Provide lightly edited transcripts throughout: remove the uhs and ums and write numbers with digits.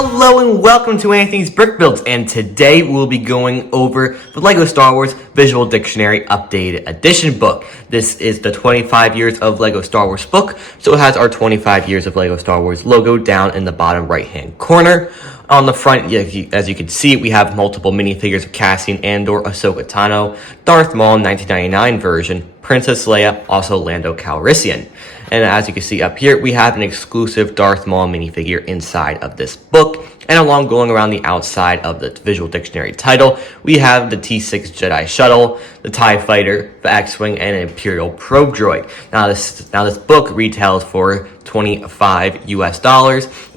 Hello and welcome to Anthony's Brick Builds, and today we'll be going over the LEGO Star Wars Visual Dictionary Updated Edition book. This is the 25 years of LEGO Star Wars book, so it has our 25 years of LEGO Star Wars logo down in the bottom right hand corner. On the front, as you can see, we have multiple minifigures of Cassian Andor, Ahsoka Tano, Darth Maul 1999 version, Princess Leia, also Lando Calrissian. And as you can see up here, we have an exclusive Darth Maul minifigure inside of this book. And along going around the outside of the Visual Dictionary title, we have the T6 Jedi Shuttle, the TIE Fighter, the X-Wing, and an Imperial Probe Droid. Now this book retails for $25 US,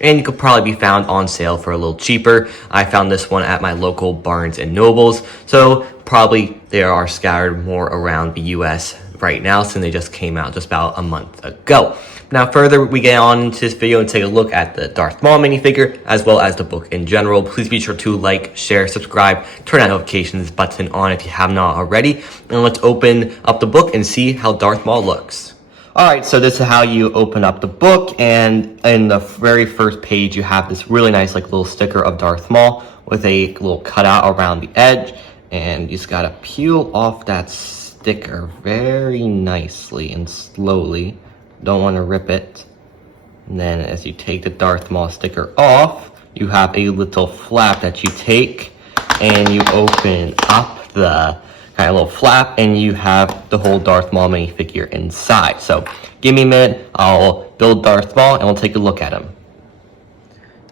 and it could probably be found on sale for a little cheaper. I found this one at my local Barnes and Nobles, so probably they are scattered more around the US right now since they just came out just about a month ago. Now further we get on into this video and take a look at the Darth Maul minifigure as well as the book in general. Please be sure to like, share, subscribe, turn that notifications button on if you have not already, and let's open up the book and see how Darth Maul looks. Alright, so this is how you open up the book, and in the very first page you have this really nice little sticker of Darth Maul with a little cutout around the edge, and you just gotta peel off that sticker very nicely and slowly. Don't want to rip it. And then as you take the Darth Maul sticker off, you have a little flap that you take and you open up the kind of little flap, and you have the whole Darth Maul minifigure inside. So give me a minute, I'll build Darth Maul and we'll take a look at him.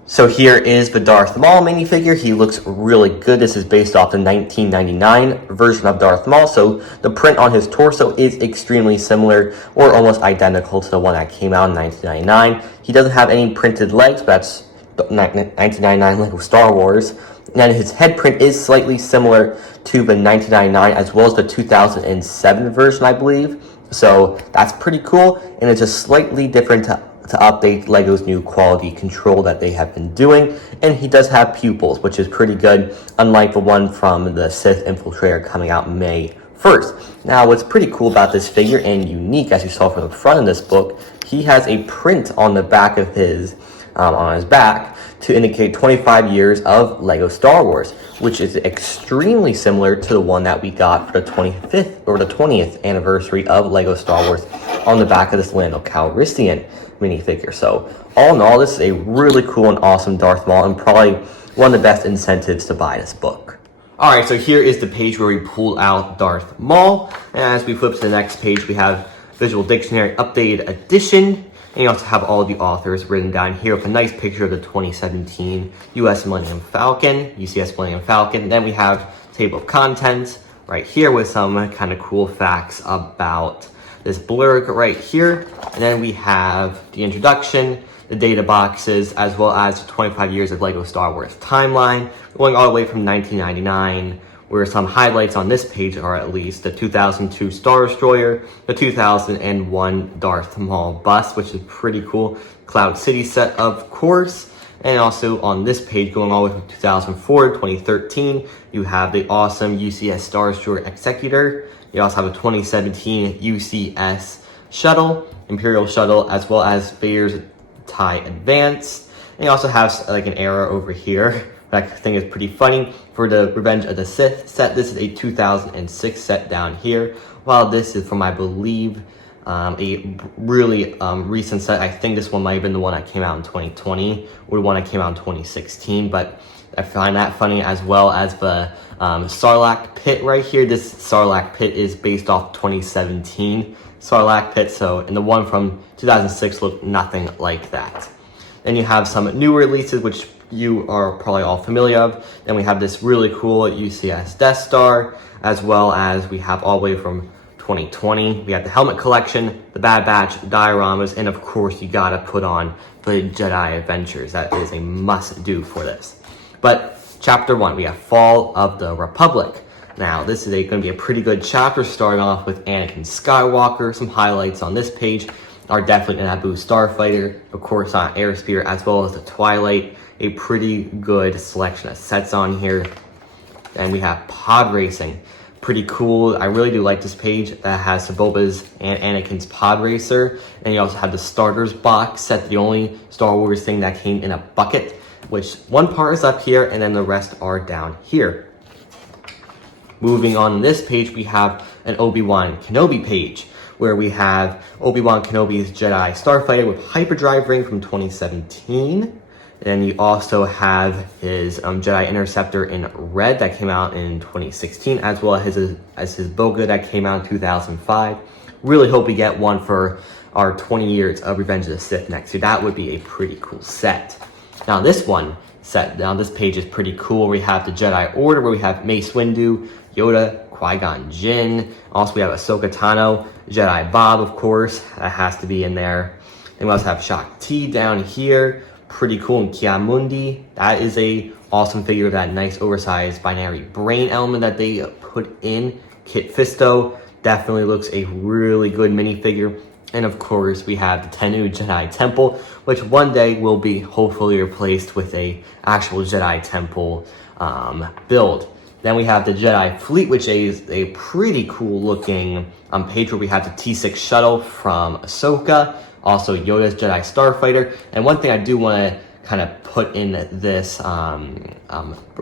So here is the Darth Maul minifigure. He looks really good. This is based off the 1999 version of Darth Maul, so the print on his torso is extremely similar or almost identical to the one that came out in 1999. He doesn't have any printed legs, but that's 1999 LEGO Star Wars. And his head print is slightly similar to the 1999 as well as the 2007 version, I believe. So that's pretty cool, and it's just slightly different to update LEGO's new quality control that they have been doing. And he does have pupils, which is pretty good, unlike the one from the Sith Infiltrator coming out May 1st. Now, what's pretty cool about this figure and unique, as you saw from the front of this book, he has a print on the back of his, on his back to indicate 25 years of LEGO Star Wars, which is extremely similar to the one that we got for the 25th or the 20th anniversary of LEGO Star Wars on the back of this Lando Calrissian minifigure. So all in all, this is a really cool and awesome Darth Maul, and probably one of the best incentives to buy this book. Alright, so here is the page where we pull out Darth Maul, and as we flip to the next page, we have Visual Dictionary Updated Edition, and you also have all the authors written down here with a nice picture of the 2017 US Millennium Falcon, UCS Millennium Falcon. Then we have table of contents right here with some kind of cool facts about this blurb right here. And then we have the introduction, the data boxes, as well as 25 years of LEGO Star Wars timeline, going all the way from 1999, where some highlights on this page are at least the 2002 Star Destroyer, the 2001 Darth Maul bus, which is pretty cool, Cloud City set, of course. And also on this page, going all the way from 2004 to 2013, you have the awesome UCS Star Destroyer Executor. You also have a 2017 UCS Shuttle, Imperial Shuttle, as well as Vader's TIE Advance. And you also have like an arrow over here that I think is pretty funny for the Revenge of the Sith set. This is a 2006 set down here, while this is from, I believe, a really recent set. I think this one might have been the one that came out in 2020 or the one that came out in 2016, but I find that funny, as well as the Sarlacc pit right here. This Sarlacc pit is based off 2017 Sarlacc pit, so, and the one from 2006 looked nothing like that. Then you have some new releases, which you are probably all familiar of. Then we have this really cool UCS Death Star, as well as we have all the way from 2020. We have the helmet collection, the Bad Batch dioramas, and of course you gotta put on the Jedi Adventures. That is a must-do for this. But chapter 1, we have Fall of the Republic. Now, this is going to be a pretty good chapter, starting off with Anakin Skywalker. Some highlights on this page are definitely an Naboo Starfighter, of course on Airspeeder, as well as the Twilight. A pretty good selection of sets on here. And we have Pod Racing. Pretty cool. I really do like this page that has Boba's and Anakin's Pod Racer. And you also have the starters box set, the only Star Wars thing that came in a bucket. which one part is up here and then the rest are down here. Moving on this page, we have an Obi-Wan Kenobi page, where we have Obi-Wan Kenobi's Jedi Starfighter with hyperdrive ring from 2017. Then you also have his Jedi Interceptor in red that came out in 2016, as well as his Boga that came out in 2005. Really hope we get one for our 20 years of Revenge of the Sith next year. That would be a pretty cool set. Now this page is pretty cool. We have the Jedi Order, where we have Mace Windu, Yoda, Qui-Gon Jinn. Also, we have Ahsoka Tano, Jedi Bob, of course. That has to be in there. And we also have Shakti down here. Pretty cool. And Ki-Adi-Mundi. That is a awesome figure of that nice oversized binary brain element that they put in. Kit Fisto definitely looks a really good minifigure. And of course, we have the Tennu Jedi Temple, which one day will be hopefully replaced with a actual Jedi Temple build. Then we have the Jedi Fleet, which is a pretty cool looking page where we have the T6 shuttle from Ahsoka, also Yoda's Jedi Starfighter. And one thing I do want to kind of put in this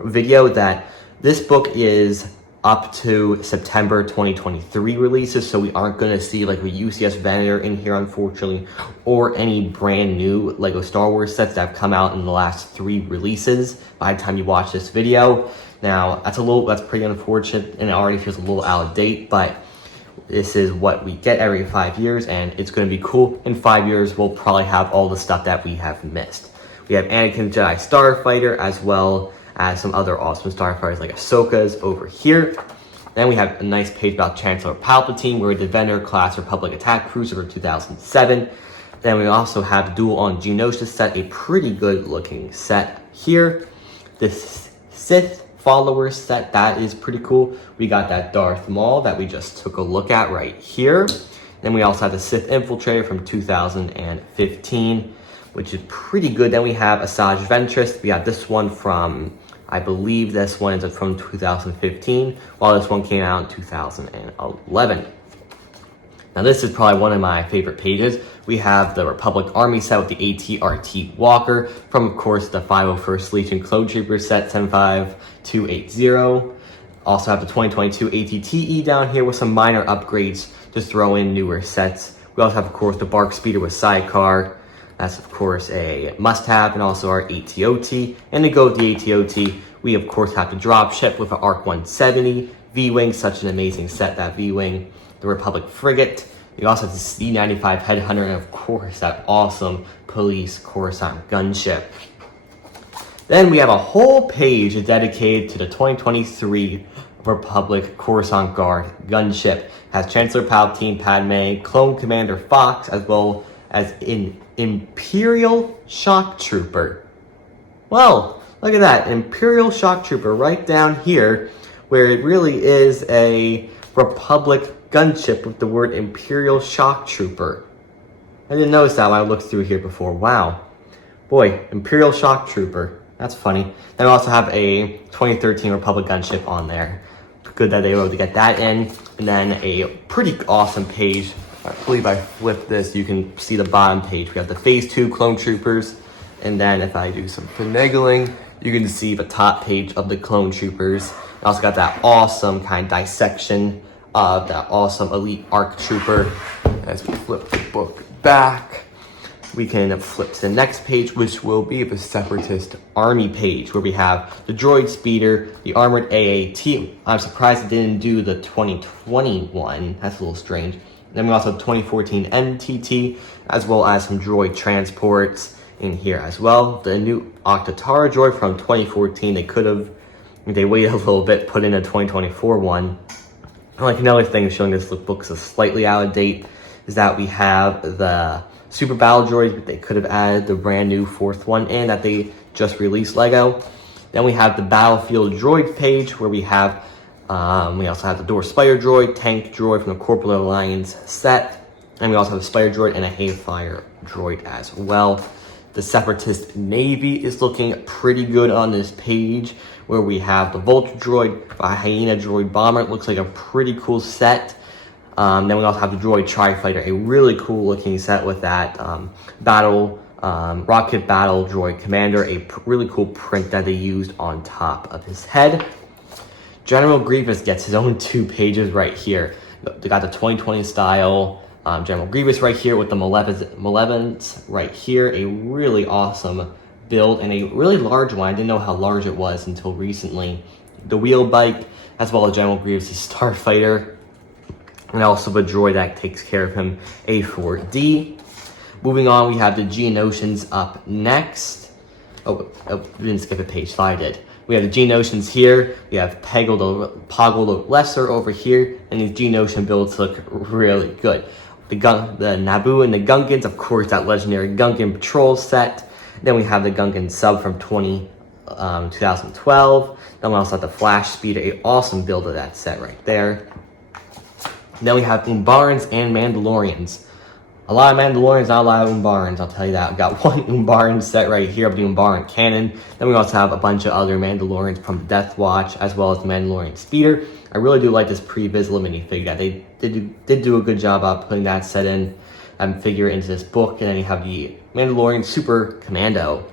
video, that this book is up to September 2023 releases, so we aren't going to see like a UCS vendor in here, unfortunately, or any brand new Lego Star Wars sets that have come out in the last 3 releases by the time you watch this video. Now, that's pretty unfortunate, and it already feels a little out of date, but this is what we get every 5 years, and it's going to be cool. In 5 years, we'll probably have all the stuff that we have missed. We have Anakin Jedi Starfighter, as well as some other awesome Starfighters like Ahsoka's over here. Then we have a nice page about Chancellor Palpatine, where the Defender class Republic attack cruiser for 2007. Then we also have the Duel on Geonosis set, a pretty good looking set here. This Sith Followers set, that is pretty cool. We got that Darth Maul that we just took a look at right here. Then we also have the Sith Infiltrator from 2015, which is pretty good. Then we have Asajj Ventress. We got this one from, I believe this one is from 2015, while this one came out in 2011. Now this is probably one of my favorite pages. We have the Republic Army set with the AT-RT Walker from, of course, the 501st Legion Clone Trooper set 75280. Also have the 2022 ATTE down here with some minor upgrades to throw in newer sets. We also have, of course, the Bark Speeder with Sidecar. That's, of course, a must-have, and also our ATOT. And to go with the ATOT, we, of course, have the Dropship with the ARC 170. V-Wing, such an amazing set, that V-Wing. The Republic Frigate. We also have the C-95 Headhunter, and of course that awesome Police Coruscant gunship. Then we have a whole page dedicated to the 2023 Republic Coruscant Guard gunship. Has Chancellor Palpatine, Padme, Clone Commander Fox, as well as an Imperial Shock Trooper. Well, look at that, Imperial Shock Trooper right down here, where it really is a Republic gunship with the word Imperial Shock Trooper. I didn't notice that when I looked through here before. Wow. Boy, Imperial Shock Trooper. That's funny. Then we also have a 2013 Republic gunship on there. Good that they were able to get that in. And then a pretty awesome page. I believe I flipped this, you can see the bottom page. We have the Phase 2 Clone Troopers. And then if I do some finagling, you can see the top page of the Clone Troopers. I also got that awesome kind of dissection of that awesome Elite ARC Trooper. As we flip the book back, we can flip to the next page, which will be the Separatist Army page, where we have the Droid Speeder, the Armored AAT. I'm surprised it didn't do the 2021. That's a little strange. Then we also have 2014 MTT, as well as some droid transports in here as well. The new Octatara droid from 2014, they waited a little bit, put in a 2024 one. Like another thing showing this book is slightly out of date is that we have the Super Battle Droids, but they could have added the brand new 4th one in that they just released Lego. Then we have the Battlefield Droid page, where we have we also have the Door Spider Droid, Tank Droid from the Corporal Alliance set, and we also have a Spider Droid and a Hayfire Droid as well. The Separatist Navy is looking pretty good on this page, where we have the Vulture Droid, a Hyena Droid Bomber. It looks like a pretty cool set. Then we also have the Droid Tri-Fighter, a really cool looking set with that battle Rocket Battle Droid Commander, a really cool print that they used on top of his head. General Grievous gets his own 2 pages right here. They got the 2020 style General Grievous right here with the Malevolence right here. A really awesome build and a really large one. I didn't know how large it was until recently. The wheel bike, as well as General Grievous' Starfighter, and also the droid that takes care of him, A4D. Moving on, we have the Geonosians up next. Oh, we didn't skip a page, so I did. We have the Geonosians here. We have Poggle the Lesser over here, and these Geonosian builds look really good. The Naboo and the Gungans, of course, that legendary Gungan Patrol set. Then we have the Gungan Sub from 2012. Then we also have the Flash Speeder, a awesome build of that set right there. Then we have Umbarans and Mandalorians. A lot of Mandalorians, not a lot of Umbarans, I'll tell you that. We've got one Umbaran set right here of the Umbaran Cannon. Then we also have a bunch of other Mandalorians from Death Watch, as well as the Mandalorian Speeder. I really do like this pre-Vizsla minifig. That they did do a good job of putting that set in figure into this book. And then you have the Mandalorian Super Commando.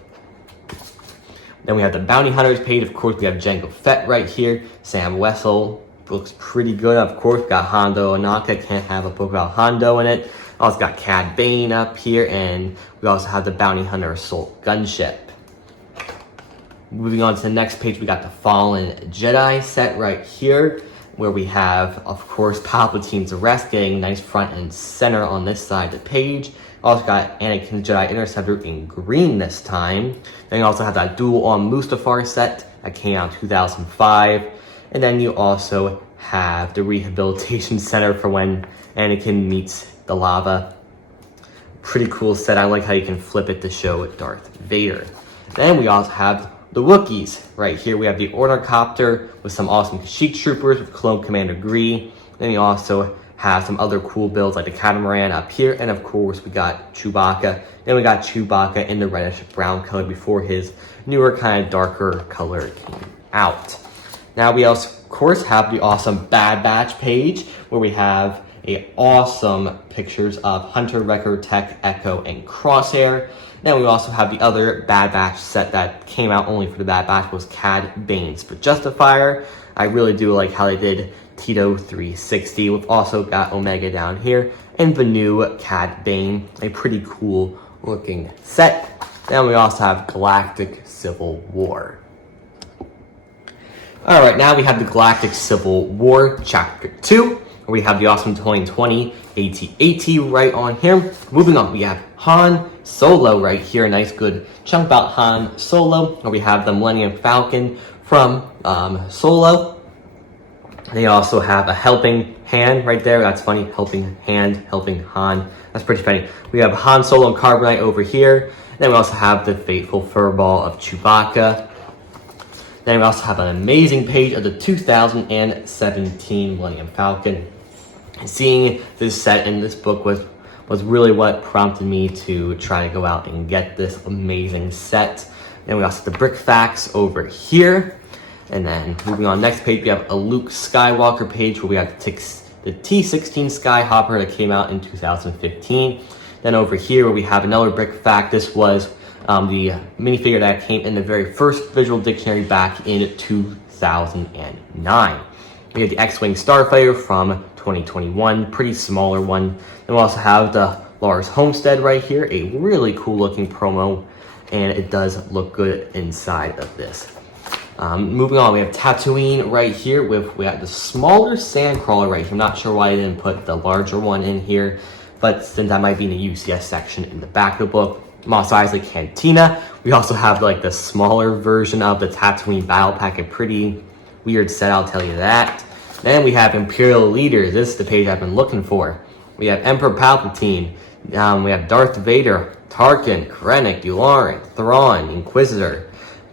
Then we have the Bounty Hunters page. Of course, we have Jango Fett right here. Sam Wessel looks pretty good. Of course, we got Hondo Ohnaka. Can't have a book without Hondo in it. Also got Cad Bane up here, and we also have the Bounty Hunter Assault Gunship. Moving on to the next page, we got the Fallen Jedi set right here, where we have, of course, Palpatine's arrest getting nice front and center on this side of the page. Also got Anakin's Jedi Interceptor in green this time. Then you also have that Duel on Mustafar set that came out in 2005. And then you also have the Rehabilitation Center for when Anakin meets the lava. Pretty cool set. I like how you can flip it to show Darth Vader. Then we also have the Wookiees right here. We have the Order Copter with some awesome Kashyyyk troopers with Clone Commander Gree. Then we also have some other cool builds like the Catamaran up here. And of course we got Chewbacca. Then we got Chewbacca in the reddish brown color before his newer kind of darker color came out. Now we also of course have the awesome Bad Batch page where we have awesome pictures of Hunter, Wrecker, Tech, Echo, and Crosshair. Then we also have the other Bad Batch set that came out only for the Bad Batch was Cad Bane's for Justifier. I really do like how they did Tito 360. We've also got Omega down here and the new Cad Bane, a pretty cool looking set. Then we also have Galactic Civil War. Alright, now we have the Galactic Civil War Chapter 2. We have the awesome 2020 AT-AT right on here. Moving on, we have Han Solo right here. A nice good chunk about Han Solo. We have the Millennium Falcon from Solo. They also have a helping hand right there. That's funny. Helping hand, helping Han. That's pretty funny. We have Han Solo and Carbonite over here. Then we also have the Fateful Furball of Chewbacca. Then we also have an amazing page of the 2017 Millennium Falcon. Seeing this set in this book was really what prompted me to try to go out and get this amazing set. Then we also have the Brick Facts over here. And then moving on, next page, we have a Luke Skywalker page where we have the T-16 Skyhopper that came out in 2015. Then over here where we have another Brick Fact. This was the minifigure that came in the very first visual dictionary back in 2009. We have the X-Wing Starfighter from 2021, pretty smaller one. Then we also have the Lars Homestead right here, a really cool looking promo, and it does look good inside of this. Moving on, we have Tatooine right here we have the smaller Sandcrawler right here. I'm not sure why I didn't put the larger one in here, but since that might be in the UCS section in the back of the book. Mos Eisley Cantina. We also have like the smaller version of the Tatooine Battle Pack, a pretty weird set, I'll tell you that. Then we have Imperial Leaders. This is the page I've been looking for. We have Emperor Palpatine. We have Darth Vader, Tarkin, Krennic, Yularen, Thrawn, Inquisitor.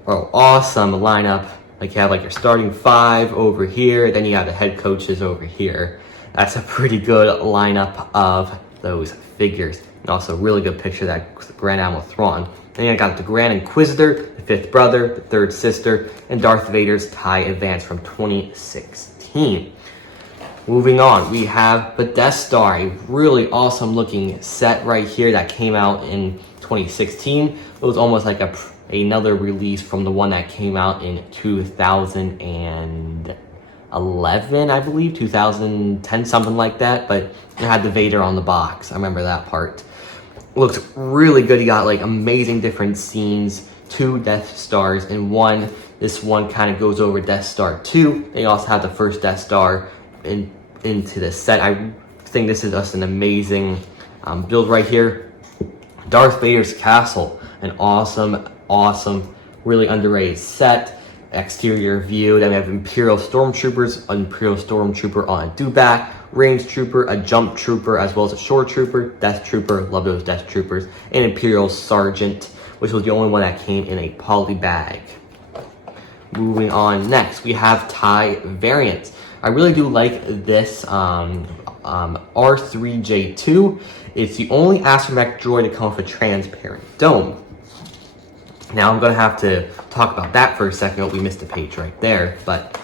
Oh, awesome lineup. Like you have like your starting 5 over here, then you have the head coaches over here. That's a pretty good lineup of those figures. And also a really good picture of that Grand Admiral Thrawn. Then you got the Grand Inquisitor, the 5th brother, the 3rd sister, and Darth Vader's TIE Advance from 2016. Moving on, we have the Death Star, a really awesome looking set right here that came out in 2016. It was almost like another release from the one that came out in 2011, I believe, 2010, something like that. But it had the Vader on the box. I remember that part. Looks really good. You got like amazing different scenes, 2 Death Stars in one. This one kind of goes over Death Star 2. They also have the first Death Star into the set. I think this is just an amazing build right here. Darth Vader's castle, an awesome, really underrated set. Exterior view. Then we have Imperial Stormtroopers, an Imperial Stormtrooper on a dewback, Range Trooper, a Jump Trooper, as well as a Shore Trooper, Death Trooper, love those Death Troopers, and Imperial Sergeant, which was the only one that came in a poly bag. Moving on, next we have TIE variants. I really do like this R3J2. It's the only astromech droid to come with a transparent dome. Now I'm going to have to talk about that for a second. Oh, we missed a page right there. But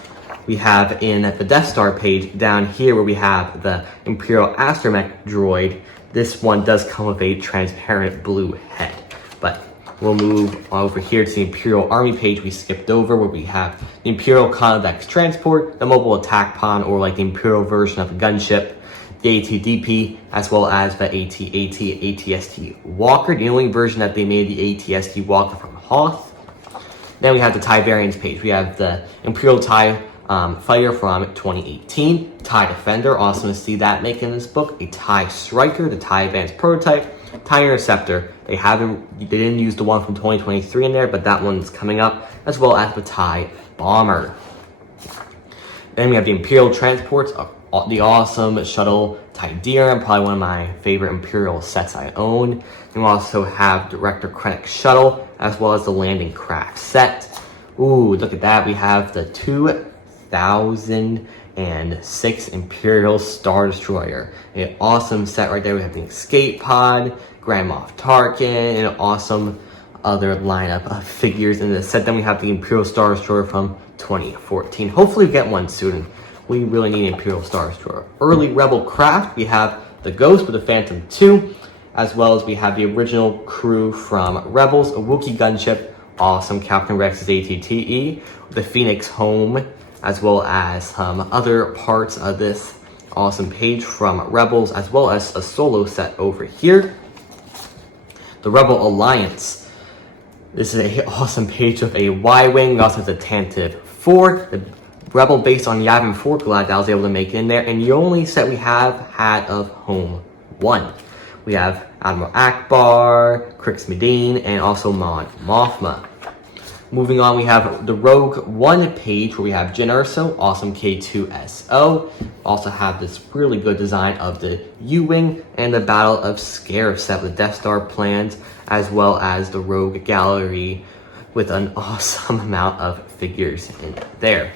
we have in the Death Star page down here where we have the Imperial Astromech droid. This one does come with a transparent blue head. But we'll move over here to the Imperial Army page we skipped over, where we have the Imperial Convex Transport, the Mobile Attack Pod, or like the Imperial version of the gunship, the AT-DP, as well as the AT-ST Walker, the only version that they made the AT-ST Walker from Hoth. Then we have the TIE variants page. We have the Imperial TIE Fighter from 2018, TIE Defender, awesome to see that making this book, a TIE Striker, the TIE Advanced Prototype, TIE Interceptor. They didn't use the one from 2023 in there, but that one's coming up, as well as the TIE Bomber. Then we have the Imperial Transports, the awesome shuttle Tideran, probably one of my favorite Imperial sets I own. And we also have Director Krennic shuttle, as well as the landing craft set. Ooh, look at that. We have the 2006 Imperial Star Destroyer. An awesome set right there. We have the Escape Pod, Grand Moff Tarkin, and an awesome other lineup of figures in the set. Then we have the Imperial Star Destroyer from 2014. Hopefully we get one soon. We really need Imperial Star Destroyer. Early Rebel craft, we have the Ghost with the Phantom 2, as well as we have the original crew from Rebels, a Wookiee gunship, awesome Captain Rex's AT-TE, the Phoenix Home, as well as some other parts of this awesome page from Rebels, as well as a solo set over here. The Rebel Alliance. This is an awesome page of a Y-Wing. We also have the Tantive 4, the Rebel based on Yavin 4 Glad that I was able to make in there, and the only set we have had of Home 1. We have Admiral Akbar, Crix Medine, and also Mon Mothma. Moving on, we have the Rogue One page where we have Jyn Erso, awesome K2SO. Also have this really good design of the U-Wing and the Battle of Scarif set with Death Star plans, as well as the Rogue Gallery with an awesome amount of figures in there.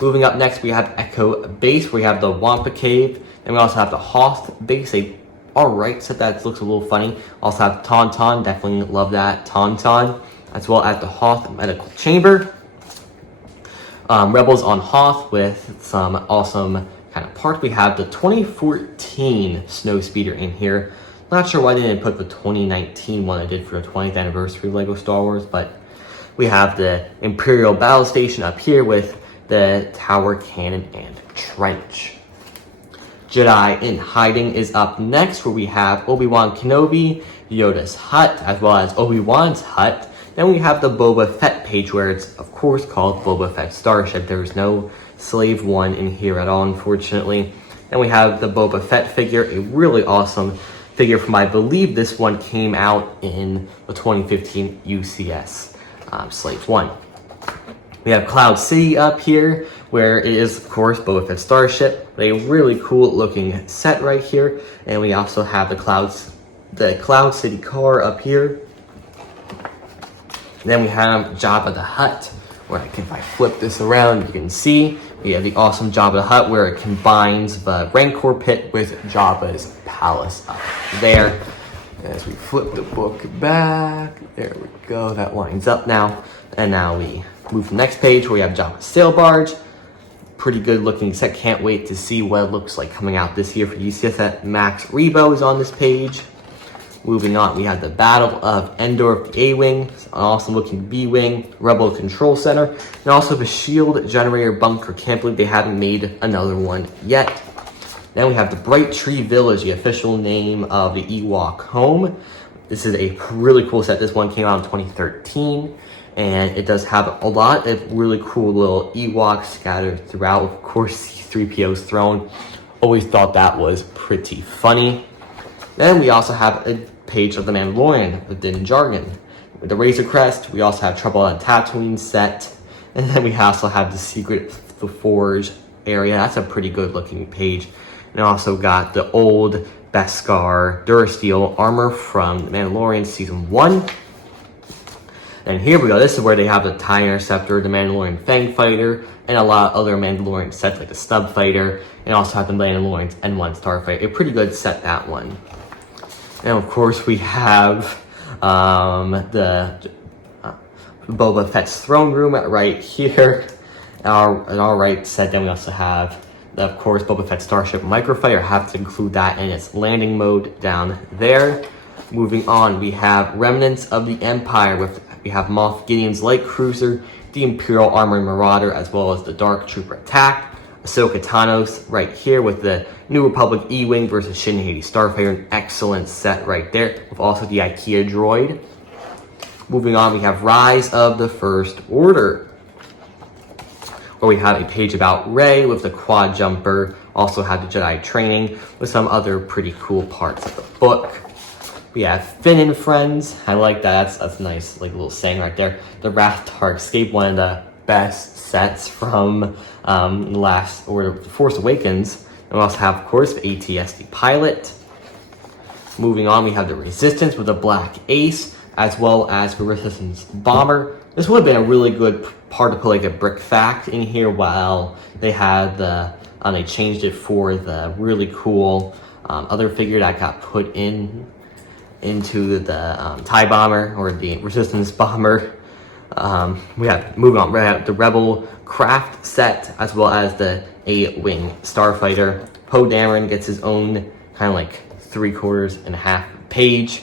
Moving up next, we have Echo Base, where we have the Wampa Cave, and we also have the Hoth Base, a alright set that looks a little funny. Also have Tauntaun, definitely love that Tauntaun, as well as the Hoth Medical Chamber. Rebels on Hoth with some awesome kind of parts. We have the 2014 Snowspeeder in here. Not sure why they didn't put the 2019 one I did for the 20th anniversary of LEGO Star Wars, but we have the Imperial Battle Station up here with the Tower Cannon and Trench. Jedi in Hiding is up next, where we have Obi-Wan Kenobi, Yoda's hut, as well as Obi-Wan's hut. Then we have the Boba Fett page, where it's of course called Boba Fett Starship. There's no Slave One in here at all, unfortunately. Then we have the Boba Fett figure, a really awesome figure from, I believe this one came out in the 2015 UCS Slave One. We have Cloud City up here, where it is, of course, Boba Fett Starship. A really cool looking set right here. And we also have the Cloud City car up here. And then we have Jabba the Hutt, where if I flip this around, you can see we have the awesome Jabba the Hutt, where it combines the Rancor pit with Jabba's palace up there. As we flip the book back, there we go, that lines up now. And now we move to the next page, where we have Jabba's sail barge. Pretty good looking set, can't wait to see what it looks like coming out this year for UCS. Max Rebo is on this page. Moving on, we have the Battle of Endor A-Wing, an awesome looking B-Wing, Rebel Control Center, and also the Shield Generator Bunker. Can't believe they haven't made another one yet. Then we have the Bright Tree Village, the official name of the Ewok home. This is a really cool set. This one came out in 2013, and it does have a lot of really cool little Ewoks scattered throughout. Of course, C-3PO's throne. Always thought that was pretty funny. Then we also have a page of the Mandalorian, the Din Djarin. With the Razor Crest, we also have Trouble on Tatooine set. And then we also have the Secret of the Forge area. That's a pretty good looking page. And also got the old Beskar Durasteel armor from The Mandalorian Season 1. And here we go. This is where they have the TIE Interceptor, the Mandalorian Fang Fighter, and a lot of other Mandalorian sets like the Stub Fighter, and also have the Mandalorian's N1 Starfighter. A pretty good set, that one. And of course we have the Boba Fett's throne room right here. An alright set. Then we also have, of course, Boba Fett's Starship Microfighter. I have to include that in its landing mode down there. Moving on, we have Remnants of the Empire. We have Moff Gideon's Light Cruiser, the Imperial Armored Marauder, as well as the Dark Trooper Attack. Ahsoka Tano's right here with the New Republic E-Wing versus Shin Hati Starfighter. An excellent set right there, with also the IKEA droid. Moving on, we have Rise of the First Order, where we have a page about Rey with the quad jumper. Also have the Jedi training with some other pretty cool parts of the book. We have Finn and Friends. I like that. That's a nice like little saying right there. The Rathdar Escape, one of the best sets from Last Order of the Force Awakens. And we also have, of course, the AT-ST Pilot. Moving on, we have the Resistance with the Black Ace, as well as the Resistance Bomber. This would have been a really good part to put like a brick fact in here, while they had the they changed it for the really cool other figure that got put into the TIE Bomber, or the Resistance Bomber. We have, moving on, we have the Rebel Craft set, as well as the A-Wing Starfighter. Poe Dameron gets his own kind of like 3/4 and a half page.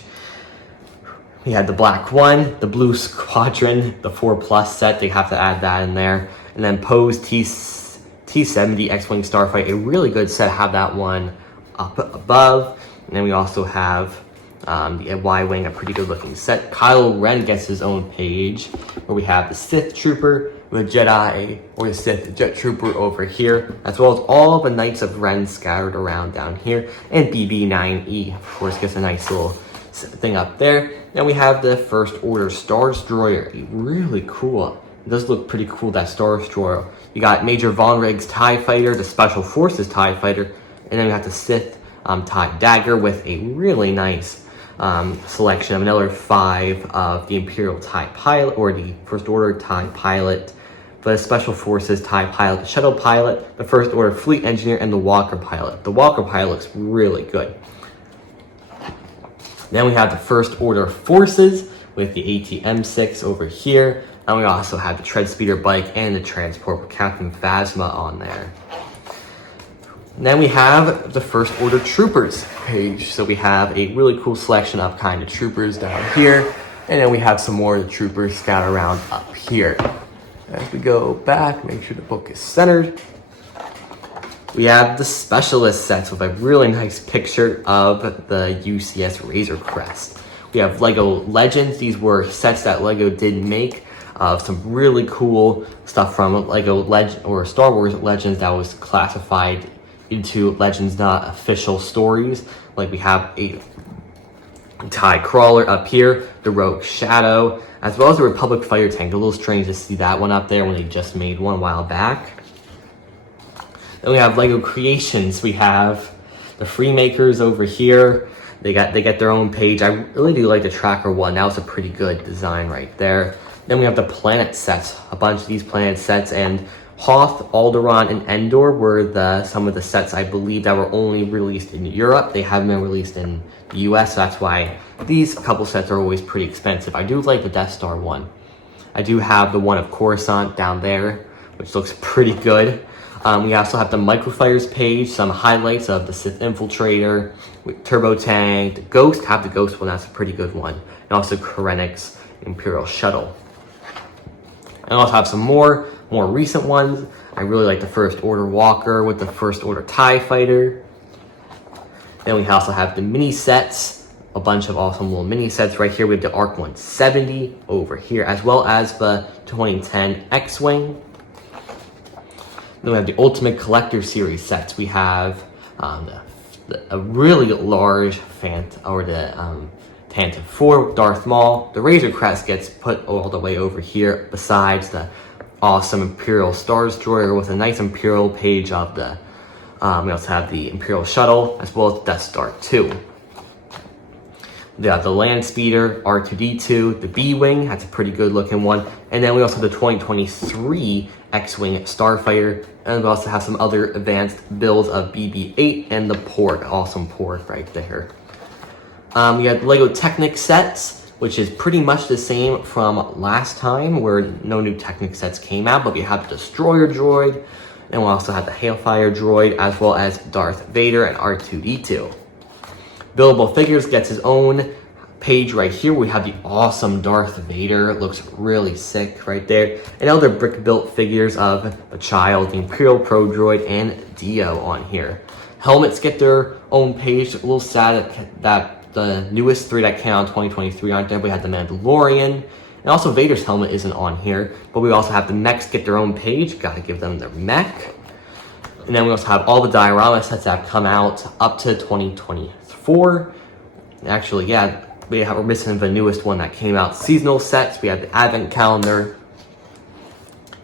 We had the Black One, the Blue Squadron, the 4+ set. They have to add that in there. And then Poe's T-70 X-Wing Starfighter, a really good set. Have that one up above. And then we also have the Y-Wing, a pretty good looking set. Kylo Ren gets his own page, where we have the Sith Trooper, the Jedi, or the Sith Jet Trooper over here, as well as all the Knights of Ren scattered around down here. And BB-9E, of course, gets a nice little thing up there. Then we have the First Order Star Destroyer, really cool. It does look pretty cool, that Star Destroyer. You got Major Von Rig's TIE Fighter, the Special Forces TIE Fighter, and then we got the Sith TIE Dagger with a really nice selection of another 5 of the Imperial TIE Pilot, or the First Order TIE Pilot, the Special Forces TIE Pilot, the Shuttle Pilot, the First Order Fleet Engineer, and the Walker Pilot. The Walker Pilot looks really good. Then we have the First Order Forces with the AT-M6 over here. And we also have the Tread Speeder Bike and the Transport with Captain Phasma on there. And then we have the First Order Troopers page. So we have a really cool selection of kind of troopers down here. And then we have some more of the troopers scattered around up here. As we go back, make sure the book is centered. We have the Specialist sets with a really nice picture of the UCS Razor Crest. We have Lego Legends. These were sets that Lego did make of some really cool stuff from Lego Legend or Star Wars Legends that was classified into Legends, not official stories. Like we have a TIE Crawler up here, the Rogue Shadow, as well as the Republic Fighter Tank. A little strange to see that one up there when they just made one a while back. Then we have Lego Creations. We have the Freemakers over here. They get their own page. I really do like the Tracker one. That was a pretty good design right there. Then we have the planet sets. A bunch of these planet sets, and Hoth, Alderaan, and Endor were some of the sets I believe that were only released in Europe. They haven't been released in the US, so that's why these couple sets are always pretty expensive. I do like the Death Star one. I do have the one of Coruscant down there, which looks pretty good. We also have the Microfighters page, some highlights of the Sith Infiltrator, Turbo Tank, the Ghost. Have the Ghost one, that's a pretty good one. And also Krennic's Imperial Shuttle. And also have some more recent ones. I really like the First Order Walker with the First Order TIE Fighter. Then we also have the mini sets, a bunch of awesome little mini sets right here. We have the ARC 170 over here, as well as the 2010 X-Wing. Then we have the Ultimate Collector Series sets. We have a really large Tantive 4 Darth Maul. The Razor Crest gets put all the way over here, besides the awesome Imperial Star Destroyer with a nice Imperial page of the. We also have the Imperial Shuttle, as well as Death Star 2. We have the Land Speeder, R2-D2, the B-Wing, that's a pretty good looking one. And then we also have the 2023 X-Wing Starfighter, and we also have some other advanced builds of BB-8 and the Porg, awesome Porg right there. We have LEGO Technic sets, which is pretty much the same from last time, where no new Technic sets came out, but we have the Destroyer Droid, and we also have the Hailfire Droid, as well as Darth Vader and R2-D2. Buildable Figures gets his own page right here. We have the awesome Darth Vader. It looks really sick right there. And other brick-built figures of the Child, the Imperial Pro Droid, and Dio on here. Helmets get their own page. A little sad that the newest 3 that came out in 2023 aren't there. We had the Mandalorian. And also Vader's helmet isn't on here. But we also have the mechs get their own page. Gotta give them their mech. And then we also have all the diorama sets that have come out up to 2024. Actually, yeah, we're missing the newest one that came out. Seasonal sets. We have the Advent Calendar.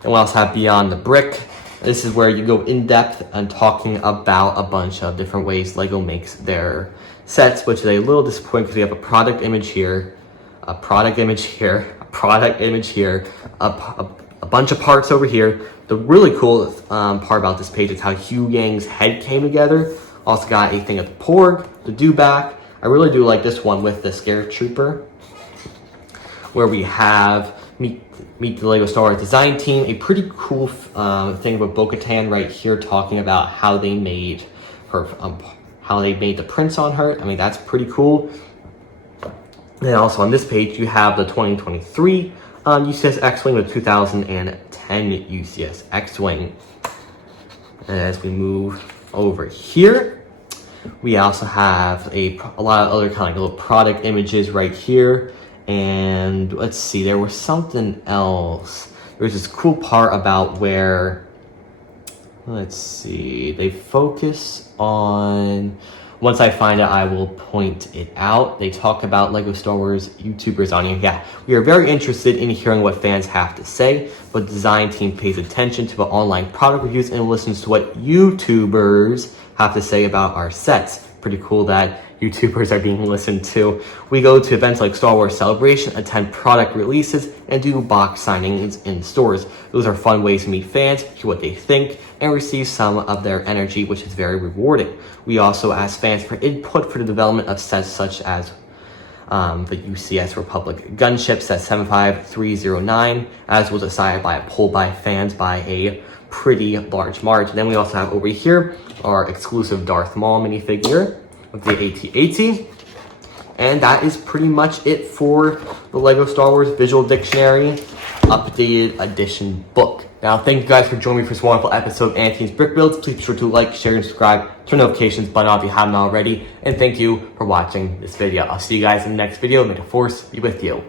And we also have Beyond the Brick. This is where you go in depth and talking about a bunch of different ways LEGO makes their sets, which is a little disappointing because we have a product image here, a product image here, a product image here, a bunch of parts over here. The really cool part about this page is how Huyang's head came together. Also got a thing of the Porg, the Dewback. I really do like this one with the Scare Trooper, where we have meet the LEGO Star Wars design team. A pretty cool thing with Bo-Katan right here, talking about how they made her, how they made the prints on her. I mean, that's pretty cool. And also on this page, you have the 2023 UCS X-Wing with 2010 UCS X-Wing. And as we move over here, we also have a lot of other kind of little product images right here. And let's see, there was something else. There was this cool part about where, let's see, they focus on, once I find it, I will point it out. They talk about LEGO Star Wars YouTubers on here. Yeah, we are very interested in hearing what fans have to say, but the design team pays attention to the online product reviews and listens to what YouTubers have to say about our sets. Pretty cool that YouTubers are being listened to. We go to events like Star Wars Celebration, attend product releases, and do box signings in stores. Those are fun ways to meet fans, hear what they think, and receive some of their energy, which is very rewarding. We also ask fans for input for the development of sets such as the UCS Republic Gunship Set 75309, as was decided by a poll by fans by a pretty large margin. Then we also have over here our exclusive Darth Maul minifigure with the AT-AT. And that is pretty much it for the LEGO Star Wars Visual Dictionary Updated Edition book. Now, thank you guys for joining me for this wonderful episode of Anthony's Brick Builds. Please be sure to like, share, and subscribe. Turn notifications button on if you haven't already. And thank you for watching this video. I'll see you guys in the next video. May the Force be with you.